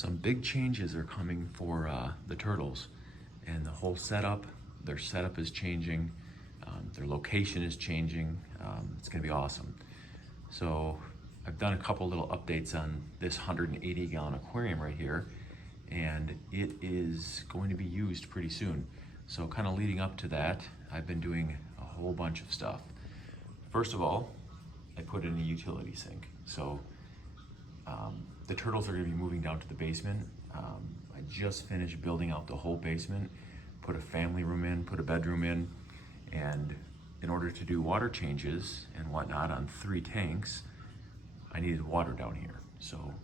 some big changes are coming for the turtles, and the whole setup, their setup is changing, their location is changing. It's gonna be awesome. So I've done a couple little updates on this 180 gallon aquarium right here, and it is going to be used pretty soon. So kind of leading up to that, I've been doing a whole bunch of stuff. First of all, I put in a utility sink. So the turtles are gonna be moving down to the basement. I just finished building out the whole basement, put a family room in, put a bedroom in, and in order to do water changes and whatnot on 3 tanks, I needed water down here. So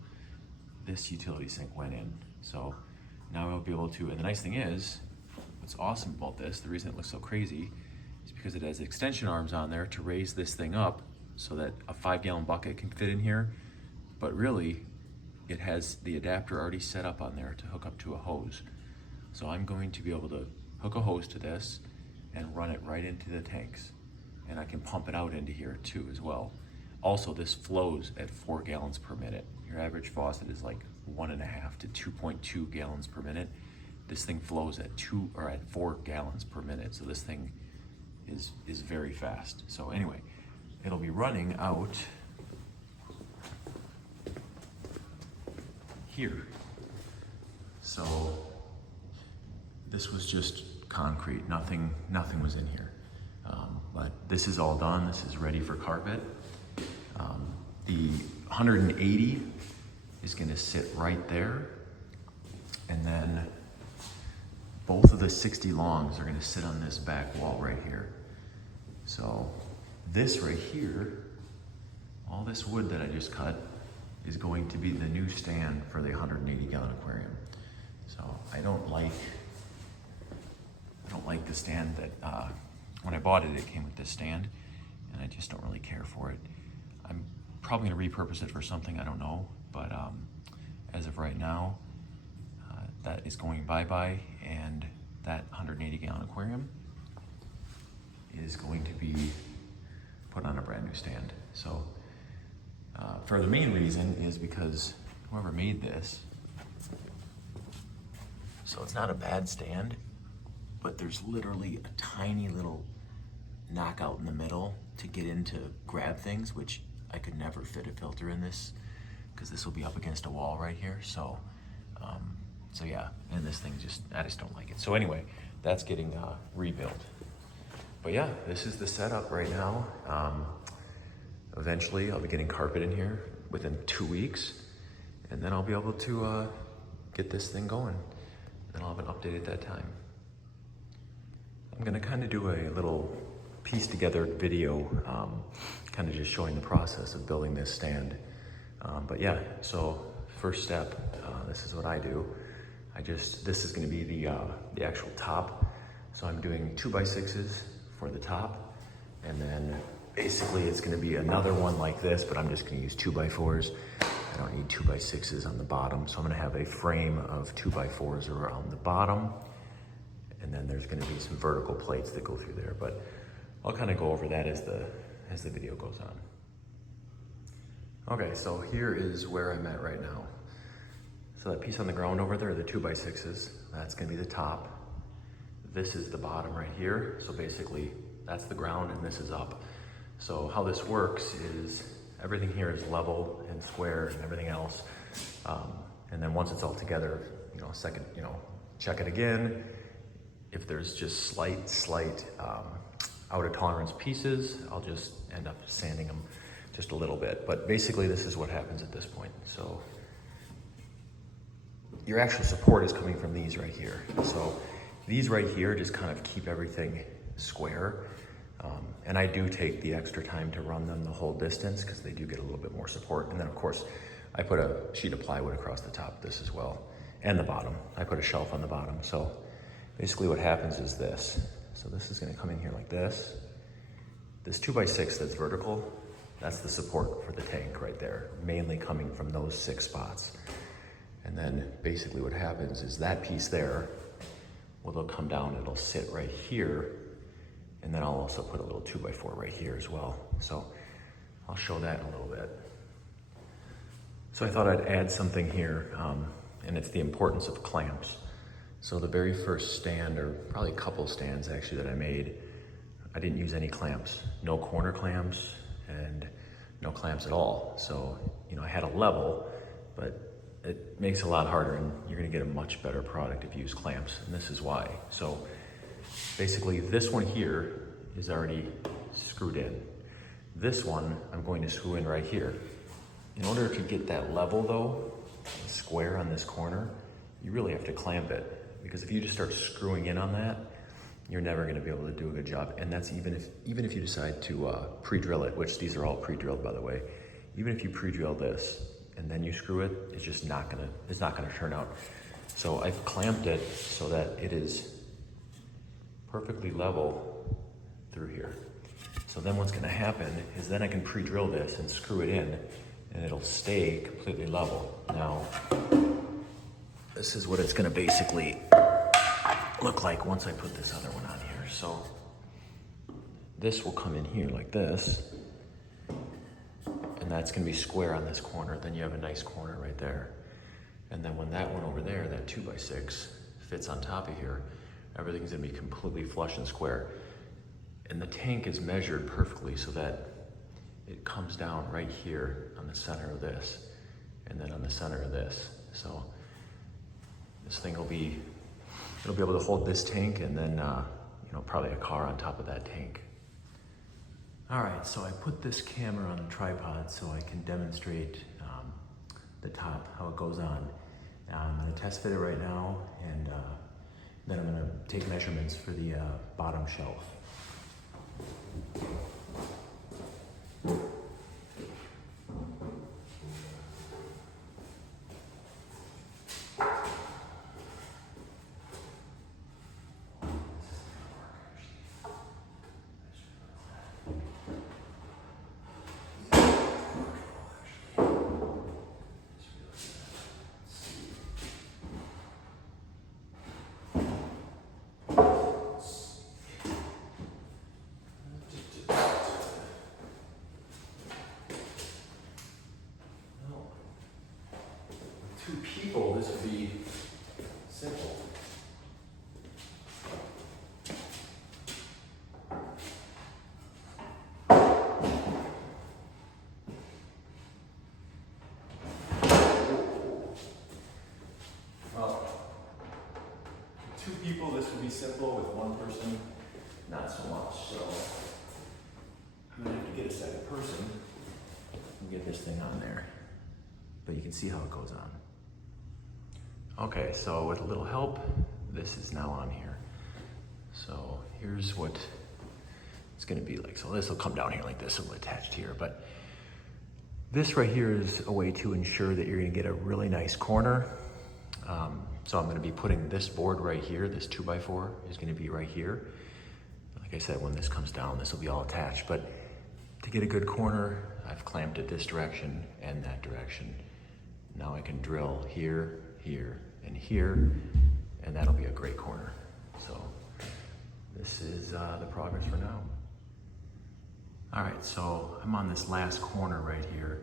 this utility sink went in. So now I'll be able to, and the nice thing is, what's awesome about this, the reason it looks so crazy, is because it has extension arms on there to raise this thing up so that a 5-gallon bucket can fit in here. But really, it has the adapter already set up on there to hook up to a hose. So I'm going to be able to hook a hose to this and run it right into the tanks. And I can pump it out into here too as well. Also, this flows at 4 gallons per minute. Your average faucet is like 1.5 to 2.2 gallons per minute. This thing flows at 4 gallons per minute. So this thing is very fast. So anyway, it'll be running out here. So this was just concrete, nothing was in here. But this is all done, this is ready for carpet. The 180 is gonna sit right there, and then both of the 60 longs are gonna sit on this back wall right here. So this right here, all this wood that I just cut, is going to be the new stand for the 180 gallon aquarium. So I don't like the stand that, when I bought it, it came with this stand, and I just don't really care for it. I'm probably gonna repurpose it for something, I don't know, but as of right now, that is going bye-bye, and that 180 gallon aquarium is going to be put on a brand new stand. So for the main reason is because whoever made this, so it's not a bad stand, but there's literally a tiny little knockout in the middle to get in to grab things, which I could never fit a filter in this because this will be up against a wall right here. So yeah, and this thing I just don't like it. So anyway, that's getting rebuilt. But yeah, this is the setup right now. Eventually I'll be getting carpet in here within 2 weeks, and then I'll be able to get this thing going. Then I'll have an update at that time. I'm gonna kind of do a little piece together video, kind of just showing the process of building this stand. But yeah, so first step, this is what I do. This is gonna be the actual top. So I'm doing 2x6s for the top, and then basically it's gonna be another one like this, but I'm just gonna use 2x4s. I don't need 2x6s on the bottom. So I'm gonna have a frame of 2x4s around the bottom, and then there's gonna be some vertical plates that go through there, but I'll kind of go over that as the video goes on. Okay, so here is where I'm at right now. So that piece on the ground over there, the 2x6s, that's gonna be the top. This is the bottom right here. So basically that's the ground and this is up. So how this works is everything here is level and square and everything else. And then once it's all together, check it again. If there's just slight out of tolerance pieces, I'll just end up sanding them just a little bit. But basically this is what happens at this point. So your actual support is coming from these right here. So these right here just kind of keep everything square. And I do take the extra time to run them the whole distance because they do get a little bit more support. And then of course, I put a sheet of plywood across the top of this as well, and the bottom. I put a shelf on the bottom. So basically what happens is this. So this is gonna come in here like this. This 2x6 that's vertical, that's the support for the tank right there, mainly coming from those 6 spots. And then basically what happens is that piece there, well, it'll come down, it'll sit right here, and then I'll also put a little 2x4 right here as well. So I'll show that in a little bit. So I thought I'd add something here. and it's the importance of clamps. So the very first stand, or probably a couple stands actually that I made, I didn't use any clamps. No corner clamps and no clamps at all. So, you know, I had a level, but it makes it a lot harder, and you're gonna get a much better product if you use clamps, and this is why. So basically this one here is already screwed in. This one I'm going to screw in right here. In order to get that level though, the square on this corner, you really have to clamp it, because if you just start screwing in on that, you're never gonna be able to do a good job. And that's even if you decide to pre-drill it, which these are all pre-drilled by the way. Even if you pre-drill this and then you screw it, it's not gonna turn out. So I've clamped it so that it is perfectly level through here. So then what's gonna happen is then I can pre-drill this and screw it in, and it'll stay completely level. Now, this is what it's gonna basically look like once I put this other one on here. So this will come in here like this, and that's gonna be square on this corner. Then you have a nice corner right there. And then when that one over there, that 2x6 fits on top of here, everything's gonna be completely flush and square. And the tank is measured perfectly so that it comes down right here on the center of this, and then on the center of this. So this thing will be, it'll be able to hold this tank, and then you know, probably a car on top of that tank. All right, so I put this camera on a tripod so I can demonstrate the top, how it goes on. I'm gonna test fit it right now, and then I'm gonna take measurements for the bottom shelf. Two people, this would be simple. Well, two people, this would be simple. With one person, not so much. So I'm gonna have to get a second person and get this thing on there. But you can see how it goes on. Okay, so with a little help, this is now on here. So here's what it's gonna be like. So this will come down here like this, it'll attach here. But this right here is a way to ensure that you're gonna get a really nice corner. So I'm gonna be putting this board right here, this 2x4 is gonna be right here. Like I said, when this comes down, this will be all attached. But to get a good corner, I've clamped it this direction and that direction. Now I can drill here, here, and here, and that'll be a great corner. So this is the progress for now. All right, so I'm on this last corner right here.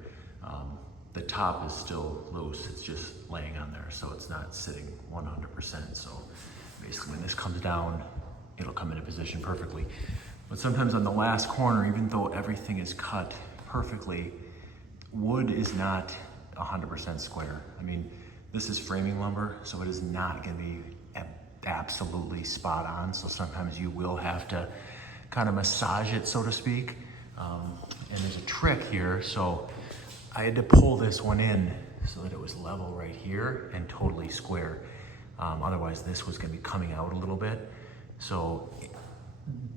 The top is still loose, it's just laying on there, so it's not sitting 100%. So basically when this comes down, it'll come into position perfectly. But sometimes on the last corner, even though everything is cut perfectly, wood is not 100% square. I mean, this is framing lumber, so it is not gonna be absolutely spot on. So sometimes you will have to kind of massage it, so to speak. And there's a trick here. So I had to pull this one in so that it was level right here and totally square. Otherwise this was gonna be coming out a little bit. So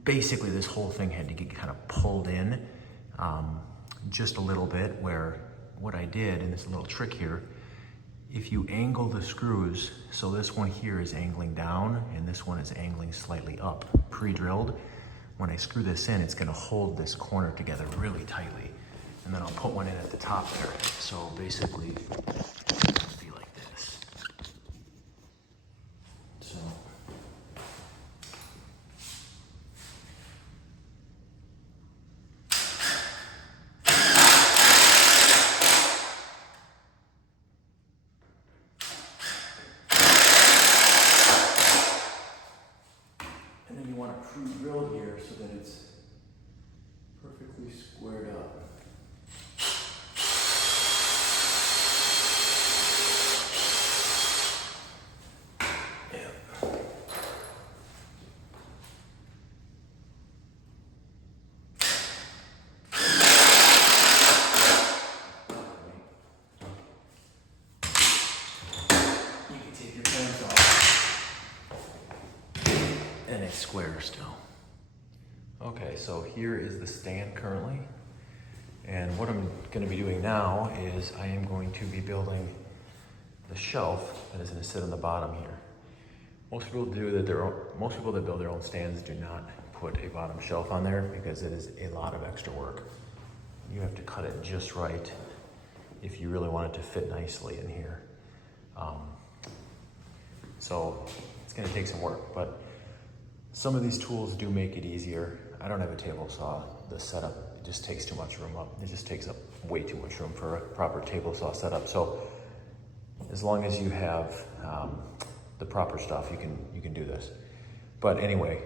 basically this whole thing had to get kind of pulled in just a little bit, where what I did, and this little trick here, if you angle the screws, so this one here is angling down and this one is angling slightly up, pre-drilled. When I screw this in, it's gonna hold this corner together really tightly. And then I'll put one in at the top there. So basically, it'll be like this. So. here so that it's perfectly squared up. And it's square still. Okay, so here is the stand currently. And what I'm gonna be doing now is I am going to be building the shelf that is gonna sit on the bottom here. Most people that build their own stands do not put a bottom shelf on there because it is a lot of extra work. You have to cut it just right if you really want it to fit nicely in here. So it's gonna take some work, but some of these tools do make it easier. I don't have a table saw. The setup, it just takes too much room up. It just takes up way too much room for a proper table saw setup. So as long as you have the proper stuff, you can do this. But anyway,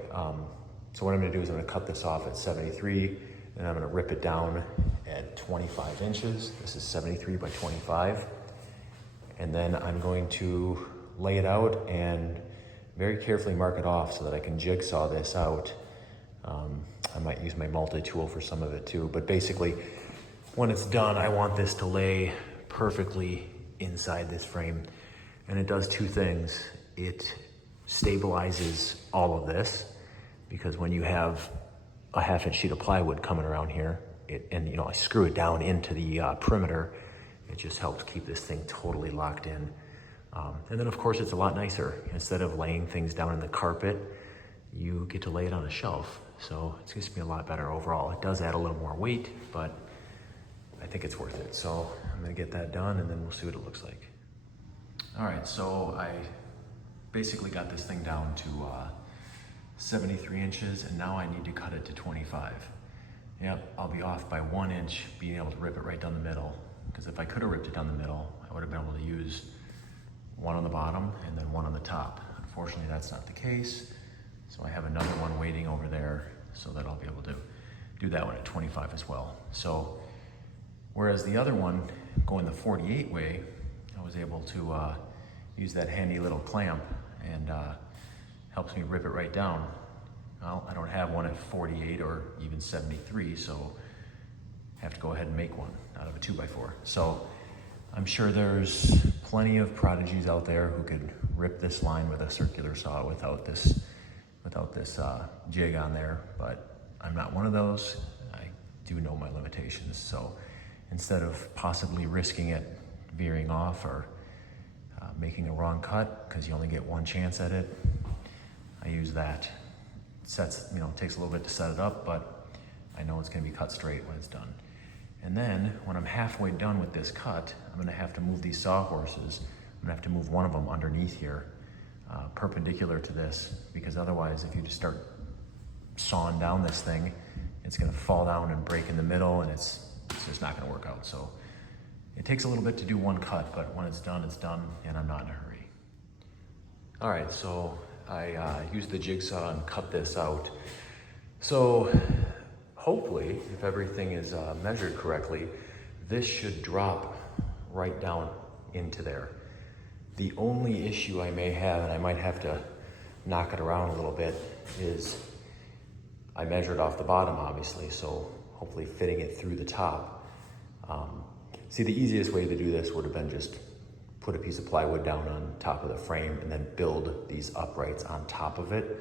so what I'm gonna do is I'm gonna cut this off at 73, and I'm gonna rip it down at 25 inches. This is 73 by 25. And then I'm going to lay it out and very carefully mark it off so that I can jigsaw this out. I might use my multi-tool for some of it too, but basically when it's done, I want this to lay perfectly inside this frame. And it does two things. It stabilizes all of this, because when you have a 1/2 inch sheet of plywood coming around here, and I screw it down into the perimeter, it just helps keep this thing totally locked in. And then of course it's a lot nicer. Instead of laying things down in the carpet, you get to lay it on a shelf. So it's going to be a lot better overall. It does add a little more weight, but I think it's worth it. So I'm going to get that done and then we'll see what it looks like. All right, so I basically got this thing down to 73 inches, and now I need to cut it to 25. Yep, I'll be off by 1 inch being able to rip it right down the middle, because if I could have ripped it down the middle, I would have been able to use one on the bottom and then one on the top. Unfortunately, that's not the case. So I have another one waiting over there so that I'll be able to do that one at 25 as well. So, whereas the other one, going the 48 way, I was able to use that handy little clamp, and helps me rip it right down. Well, I don't have one at 48 or even 73, so I have to go ahead and make one out of a 2x4. So I'm sure there's plenty of prodigies out there who could rip this line with a circular saw without this jig on there, but I'm not one of those. I do know my limitations, so instead of possibly risking it veering off or making a wrong cut, because you only get one chance at it, I use that. It takes a little bit to set it up, but I know it's gonna be cut straight when it's done. And then when I'm halfway done with this cut, I'm gonna have to move these sawhorses. I'm gonna have to move one of them underneath here, perpendicular to this, because otherwise if you just start sawing down this thing, it's gonna fall down and break in the middle, and it's just not gonna work out. So it takes a little bit to do one cut, but when it's done, and I'm not in a hurry. All right, so I used the jigsaw and cut this out. So hopefully, if everything is measured correctly, this should drop right down into there. The only issue I may have, and I might have to knock it around a little bit, is I measured off the bottom, obviously, so hopefully fitting it through the top. See, the easiest way to do this would have been just put a piece of plywood down on top of the frame and then build these uprights on top of it,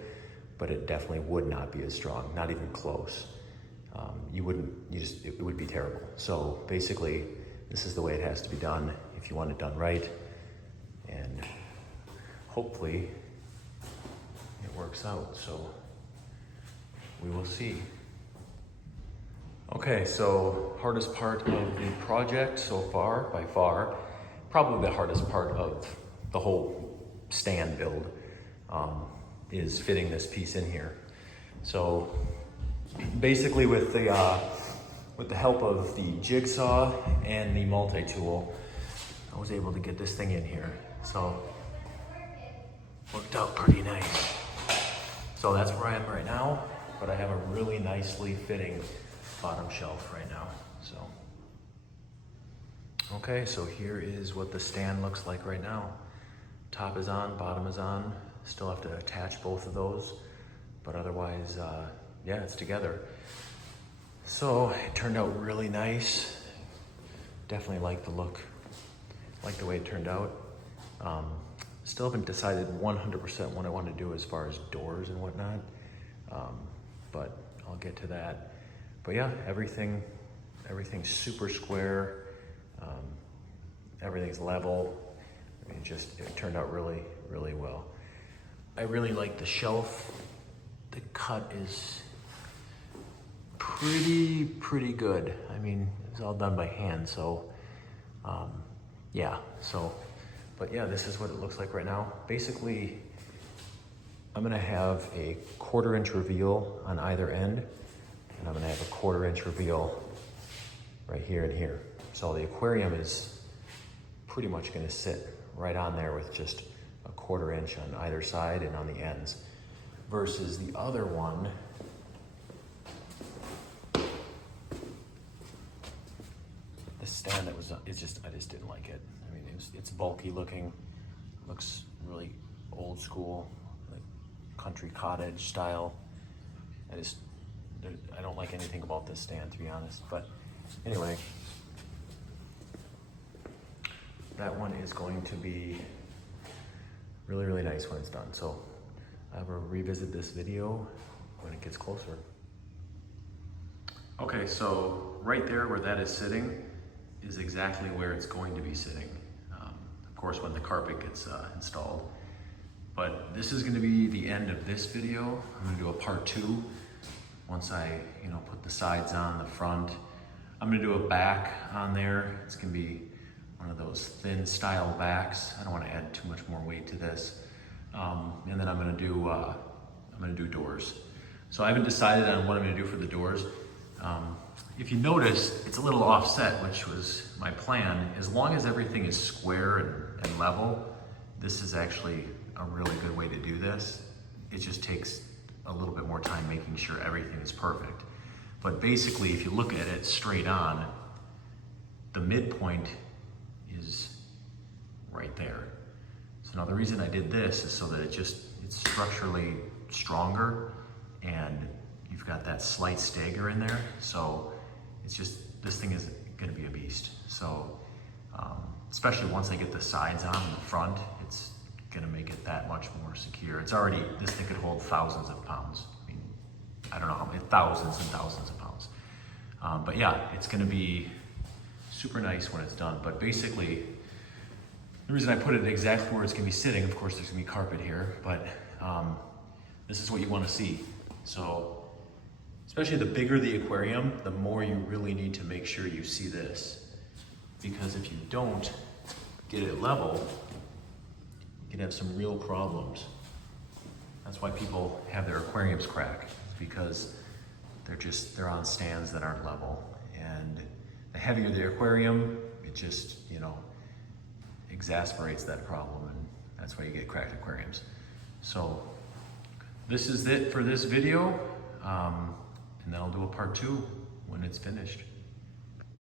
but it definitely would not be as strong, not even close. It would be terrible. So basically, this is the way it has to be done if you want it done right, and hopefully it works out, so we will see. Okay, so hardest part of the project so far, by far, probably the hardest part of the whole stand build, is fitting this piece in here. So basically with the help of the jigsaw and the multi-tool, I was able to get this thing in here. So worked out pretty nice. So that's where I am right now. but I have a really nicely fitting bottom shelf right now, so. Okay, so here is what the stand looks like right now. Top is on, bottom is on. Still have to attach both of those, but otherwise, yeah, it's together. So it turned out really nice. Definitely like the look, like the way it turned out. Still haven't decided 100% what I want to do as far as doors and whatnot, but I'll get to that. But yeah, everything's super square. Everything's level. I mean, it turned out really, really well. I really like the shelf. The cut is pretty good. I mean, it's all done by hand, so yeah. But yeah, this is what it looks like right now. Basically, I'm gonna have a 1/4 inch reveal on either end, and I'm gonna have a 1/4 inch reveal right here and here. So the aquarium is pretty much gonna sit right on there with just a 1/4 inch on either side and on the ends, versus the other one, the stand that was, I just didn't like it. I mean, it's bulky looking, looks really old school, like country cottage style. I don't like anything about this stand, to be honest, but anyway. That one is going to be really, really nice when it's done. So I will revisit this video when it gets closer. Okay, so right there where that is sitting is exactly where it's going to be sitting. Of course, when the carpet gets installed. But this is gonna be the end of this video. I'm gonna do a part 2 once I, put the sides on, the front. I'm gonna do a back on there. It's gonna be one of those thin style backs. I don't want to add too much more weight to this. And then I'm gonna do doors. So I haven't decided on what I'm gonna do for the doors. If you notice, it's a little offset, which was my plan. As long as everything is square and level, this is actually a really good way to do this. It just takes a little bit more time making sure everything is perfect. But basically, if you look at it straight on, the midpoint is right there. So now the reason I did this is so that it's structurally stronger, and you've got that slight stagger in there. So this thing is gonna be a beast. So especially once I get the sides on in the front, it's gonna make it that much more secure. This thing could hold thousands of pounds. I mean, I don't know how many, thousands and thousands of pounds. But yeah, it's gonna be super nice when it's done. But basically, the reason I put it exactly where it's gonna be sitting, of course there's gonna be carpet here, but this is what you wanna see. So, especially the bigger the aquarium, the more you really need to make sure you see this. Because if you don't get it level, you can have some real problems. That's why people have their aquariums crack, because they're on stands that aren't level. And the heavier the aquarium, it just, exasperates that problem, and that's why you get cracked aquariums. So this is it for this video, and then I'll do a part 2 when it's finished.